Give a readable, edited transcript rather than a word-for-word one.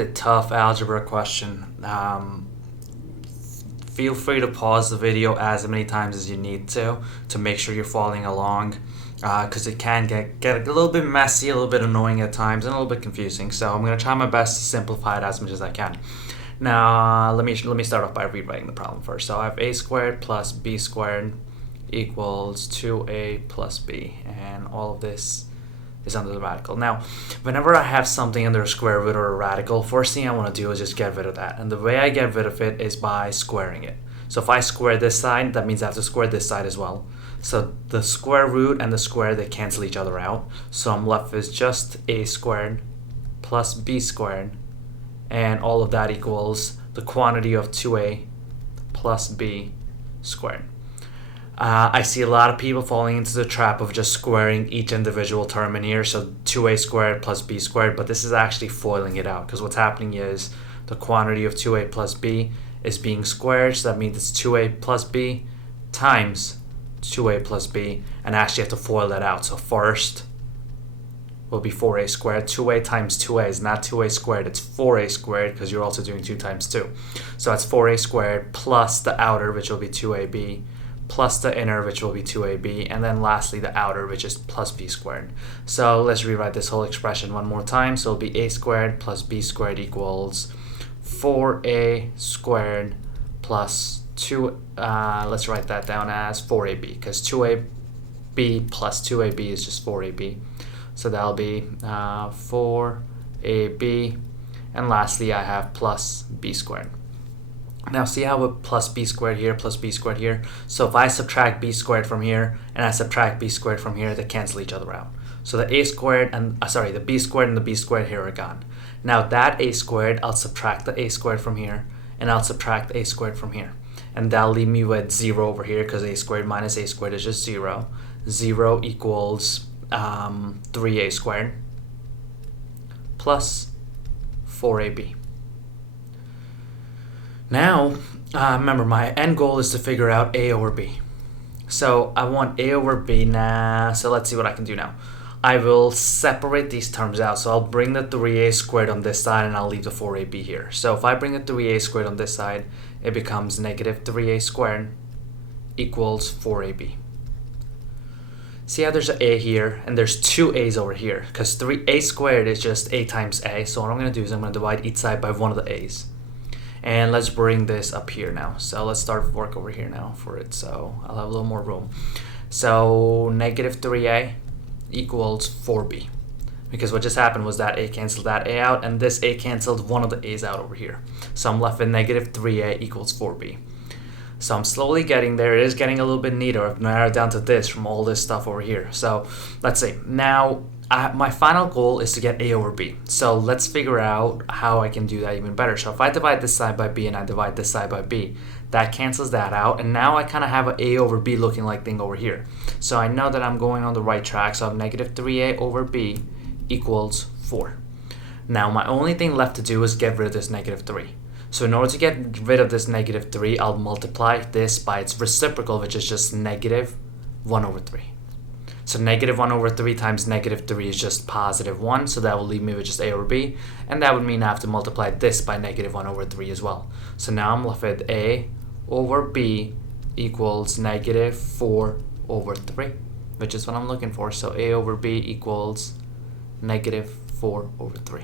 A tough algebra question. Feel free to pause the video as many times as you need to make sure you're following along, because it can get a little bit messy, a little bit annoying at times, and a little bit confusing. So I'm gonna try my best to simplify it as much as I can. Now let me start off by rewriting the problem first. So I have a squared plus b squared equals 2a plus b, and all of this is under the radical. Now, whenever I have something under a square root or a radical, first thing I want to do is just get rid of that. And the way I get rid of it is by squaring it. So if I square this side, that means I have to square this side as well. So the square root and the square, they cancel each other out. So I'm left with just a squared plus b squared, and all of that equals the quantity of 2a plus b squared. I see a lot of people falling into the trap of just squaring each individual term in here, so 2a squared plus b squared, but this is actually foiling it out, because what's happening is the quantity of 2a plus b is being squared, so that means it's 2a plus b times 2a plus b, and I actually have to FOIL that out. So first will be 4a squared. 2a times 2a is not 2a squared, it's 4a squared, because you're also doing 2 times 2. So that's 4a squared plus the outer, which will be 2ab, plus the inner, which will be 2ab, and then lastly the outer, which is plus b squared. So let's rewrite this whole expression one more time. So it'll be a squared plus b squared equals 4a squared plus 2, let's write that down as 4ab, because 2ab plus 2ab is just 4ab. So that'll be 4ab, and lastly I have plus b squared. Now see how it plus b squared here, plus b squared here? So if I subtract b squared from here and I subtract b squared from here, they cancel each other out. So the a squared and the b squared and the b squared here are gone. Now that a squared, I'll subtract the a squared from here, and I'll subtract a squared from here, and that'll leave me with 0 over here, because a squared minus a squared is just 0. 0 equals 3a squared plus 4ab. Now, remember, my end goal is to figure out a over b. So I want a over b now. So let's see what I can do now. I will separate these terms out. So I'll bring the 3a squared on this side, and I'll leave the 4ab here. So if I bring the 3a squared on this side, it becomes negative 3a squared equals 4ab. See how there's an a here, and there's 2 a's over here, because 3a squared is just a times a. So what I'm going to do is I'm going to divide each side by one of the a's. And let's bring this up here now. So let's start work over here now for it, so I'll have a little more room. So negative 3a equals 4b, because what just happened was that a canceled that a out, and this a canceled one of the a's out over here. So I'm left with negative 3a equals 4b. So I'm slowly getting there. It is getting a little bit neater. I've narrowed down to this from all this stuff over here. So let's see. Now, my final goal is to get a over b. So let's figure out how I can do that even better. So if I divide this side by b and I divide this side by b, that cancels that out. And now I kind of have an a over b looking like thing over here. So I know that I'm going on the right track. So I have negative 3a over b equals 4. Now my only thing left to do is get rid of this negative 3. So in order to get rid of this negative 3, I'll multiply this by its reciprocal, which is just negative 1 over 3. So negative 1 over 3 times negative 3 is just positive 1, so that will leave me with just a over b, and that would mean I have to multiply this by negative 1 over 3 as well. So now I'm left with a over b equals negative 4 over 3, which is what I'm looking for. So a over b equals negative 4 over 3.